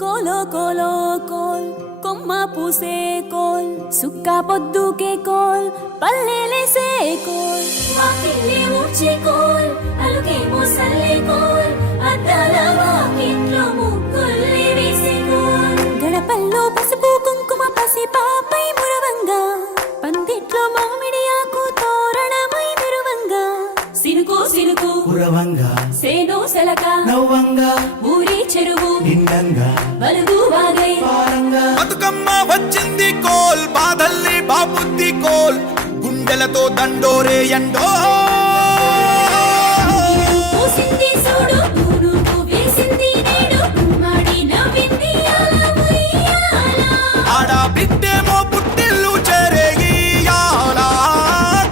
కోలో కోలో coal కొమ్మ పూసే coal సుక్క పొద్దుకే coal పల్లెలేసే coal వాకిల్లే ఊడ్చే coal అలుకేమో Salle coal అద్దాల వాకిట్లో ముగ్గుల్ని వేసే కోల్ గడపల్లో పసుపు కుంకుమ పసి పాపై మురవంగా పందిట్లో మామిడి ఆకు తోరణమై మెరువంగా సినుకు సినుకు కురవంగా సేను సెలక నవ్వంగా ఊరి చెరువు నిండంగా బలుగు వాగై పారంగా బతుకమ్మ వచ్చింది కోల్ బాధల్ని బాబుద్ది కోల్ గుండెలతో దండోరే ఎండో పూసింది చూడు పూనుకు వేసింది నేడు గుమ్మడి నవ్వింది అల ఉయ్యాల ఆడ బిడ్డేమో పుట్టిల్లు చేరేగియాల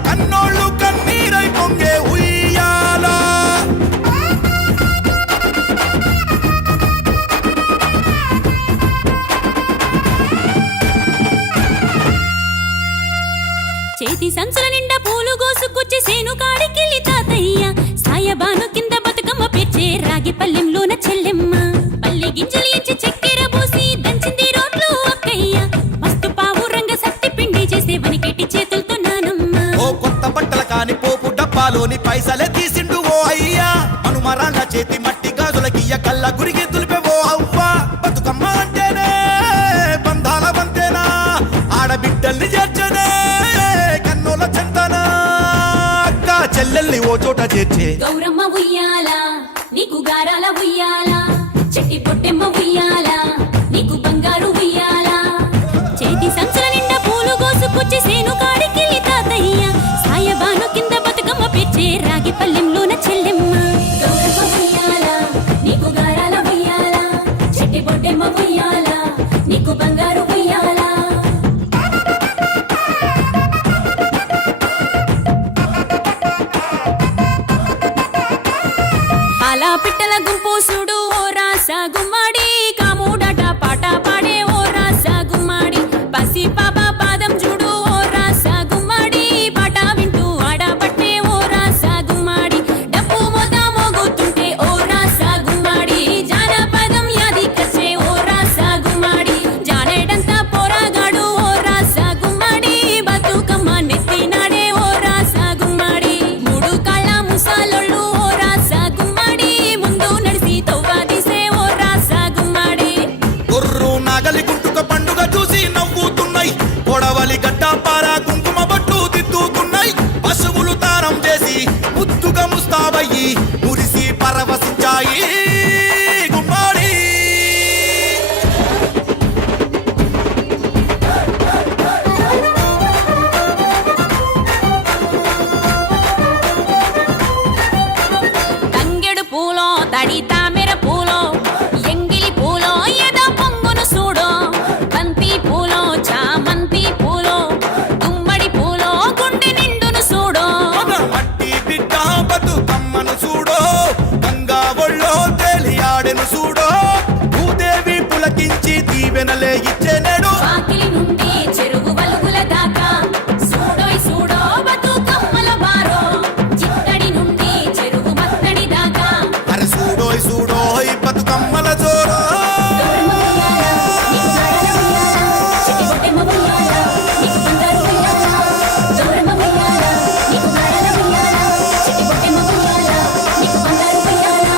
కన్నోళ్ళు కన్నీరై పొంగే ఉయ్యాల చేతి సంచుల నిండా పూలు గోసుకొచ్చి సేను కాడికెళ్ళి తాతయ్య సాయబాను కింద బతుకమ్మ పేర్చే రాగి పల్లెంలోన చెల్లెమ్మ పల్లె గింజలు ఎంచి చక్కెర పోసి దంచింది రోడ్లు అక్కయ్య మస్తు పావు రంగ సత్తి పిండి చేసే వనికెట్టి చేతులతో నానమ్మ ఓ కొత్త బట్టల కాని పోపు డబ్బాలోని పైసలే తీసిండు ఓ అయ్యా మనుమరాళ్ళ చేతి మట్టి గాజులకియ్య కళ్ళ గురిగి తులిపే ఓ అవ్వ బతుకమ్మ అంటేనే బంధాల వంతేనా ఆడబిడ్డల్ని చేర్చనే కన్నుల చెంతనా అక్క చెల్లెల్ని ఓ చోట చేర్చే గౌరమ్మ ఉయ్యాల నీకు గారాల ఉయ్యాల చెట్టి పొట్టెమ్మ ఉయ్యాల నీకు బంగారు ఉయ్యాల చేతి సంచుల నిండా పూలు గోసుకొచ్చి సేను కాడికెళ్ళి తాతయ్య సాయబాను కింద బతుకమ్మ పేర్చే రాగి పల్లెంలోన చెల్లెమ్మ గౌరమ్మ ఉయ్యాల నీకు గారాల ఉయ్యాల చెట్టి పొట్టెమ్మ ఉయ్యాల నీకు బంగారు ఉయ్యాల పాలా పిట్టల గుంపు చూడు ఓ రాస గుమ్మడి కాముడట పాట పాడే ఓ రాస గుమ్మడి పసి పాప పాదం చూడు ఓ రాస గుమ్మడి పాట వింటూ ఆడబట్టే ఓ రాస గుమ్మడి డప్పు మోత మోగుతుంటే ఓ రాస గుమ్మడి జానపదం యాదికొచ్చే ఓ రాస గుమ్మడి జానేడంతా పోరాగాడు ఓ రాస గుమ్మడి బతుకమ్మ నెత్తినాడే ఓ రాస గుమ్మడి మూడు కాళ్ళ ముసాలొళ్ళు ఓ రాస గుమ్మడి ముందు నడిసి తవ్వాదిసే ఓ రాస గుమ్మడి గొర్రు నాగలి గుంటుక పండుగ చూసి నవ్వుతున్నాయి కొడవలి గడ్డ పార కుంకుమ బట్టు దిద్దుకున్నాయి పశువులు తారం చేసి ముద్దుగా ముస్తాబయ్యి మురిసి పరవశించాయి గుమ్మాడి తంగెడు పూలో తడి తామెర పూలో ఎంగిలి పూలో ఎద పొంగును చూడో బంతి పూలో చామంతి పూలో గుమ్మడి పూలో గుండె నిండును చూడో మట్టి బిడ్డ బతుకమ్మను చూడో గంగా ఒళ్ళో తేలియాడెను చూడో భూదేవి పులకించి దీవెనలే ఇచ్చే నేడు వాకిలి నుండి చెరువు వలుగుల దాకా చూడోయ్ చూడో బతుకమ్మల బారో చిత్తడి నుండి చెరువు మత్తడి దాకా అరే చూడోయ్ చూడోయ్ బతుకమ్మల జోరో గౌరమ్మ ఉయ్యాల, నీకు గారాల ఉయ్యాల, చెట్టి పొట్టెమ్మ ఉయ్యాల, నీకు బంగారు ఉయ్యాల. గౌరమ్మ ఉయ్యాల, నీకు గారాల ఉయ్యాల, చెట్టి పొట్టెమ్మ ఉయ్యాల, నీకు బంగారు ఉయ్యాల.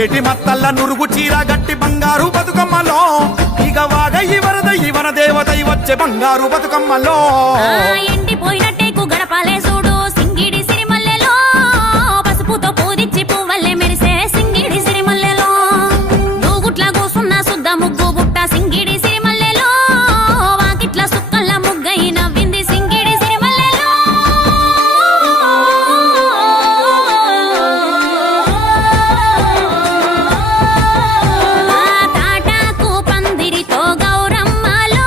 మెరిసేటి మత్తల్ల నురుగు చీర గట్టి బంగారు బతుకమ్మలో ఇక వాగయి వరదయి వన దేవతై వచ్చే బంగారు బతుకమ్మలో ఆ ఎండిపోయినట్టేకు గడపాలే చూడు సింగిడి సిరిమల్లెలో పసుపుతో పూదిచ్చి పువ్వల్లే మెరిసే సింగిడి సిరిమల్లెలో నూగుట్ల కూసున్న సుద్ద ముగ్గు బుట్ట సింగిడి సిరిమల్లెలో వాకిట్ల సుక్కల్ల ముగ్గై నవ్వింది సింగిడి సిరిమల్లెలో ఆ తాటాకు పందిరితో గౌరమ్మలో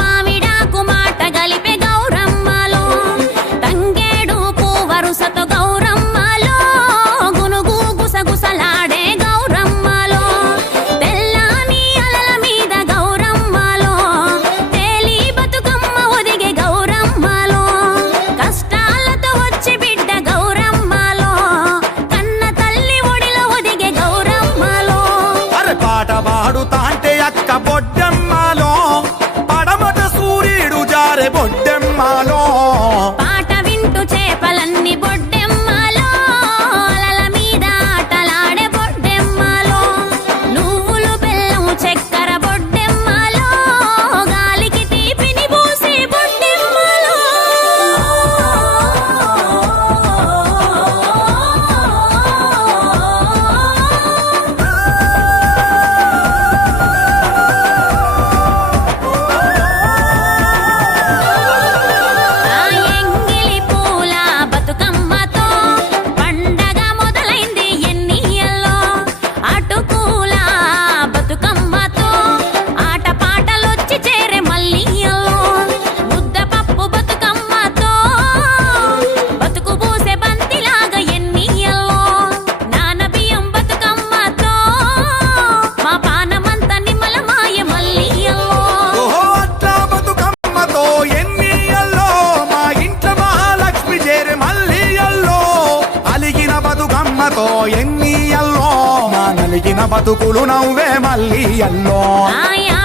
మామిడాకు మాట గలిపే గౌరమ్మలో తంగేడు వరుసతో గౌరమ్మలో గునుగు గుసగుసలాడే గౌరమ్మలో తెల్లాని అలల మీద గౌరమ్మలో తేలి బతుకమ్మ ఒదిగే గౌరమ్మలో కష్టాలతో వచ్చి బిడ్డ గౌరమ్మలో కన్న తల్లి ఒడిలో ఒదిగే గౌరమ్మలో అరే పాట పాడుతా అంటే అక్క బొడ్డెమ్మలో పడమట సూర్యుడు జారే బొడ్డెమ్మలో పాట వింటూ చేపలన్నీ బొడ్డెమ్మలో అలల మీద ఆటలాడే బొడ్డెమ్మలో నువ్వులు బెల్లం చక్కెర బొడ్డెమ్మలో గాలికి తీపిని పూసే బొడ్డెమ్మలో ఆ ఎంగిలి పూల బతుకమ్మతో పండగ మొదలైంది ఎన్నియల్లో అటుకూల బతుకమ్మతో ఆట పాటలొచ్చి చేరే మల్లియల్లో ముద్దపప్పు బతుకమ్మతో బతుకు పూసే బంతిలాగా ఎన్నియల్లో నానబియ్యం బతుకమ్మతో మా పానమంత నిమ్మలమాయ మల్లియల్లో ఓహో అట్లా బతుకమ్మతో ఎన్నియల్లో మా ఇంట్లో మహాలక్ష్మి చేరే మల్లియల్లో అలిగిన బతుకమ్మతో ఎన్నియల్లో మా నలిగిన బతుకులు నవ్వే మల్లియల్లో ఆయా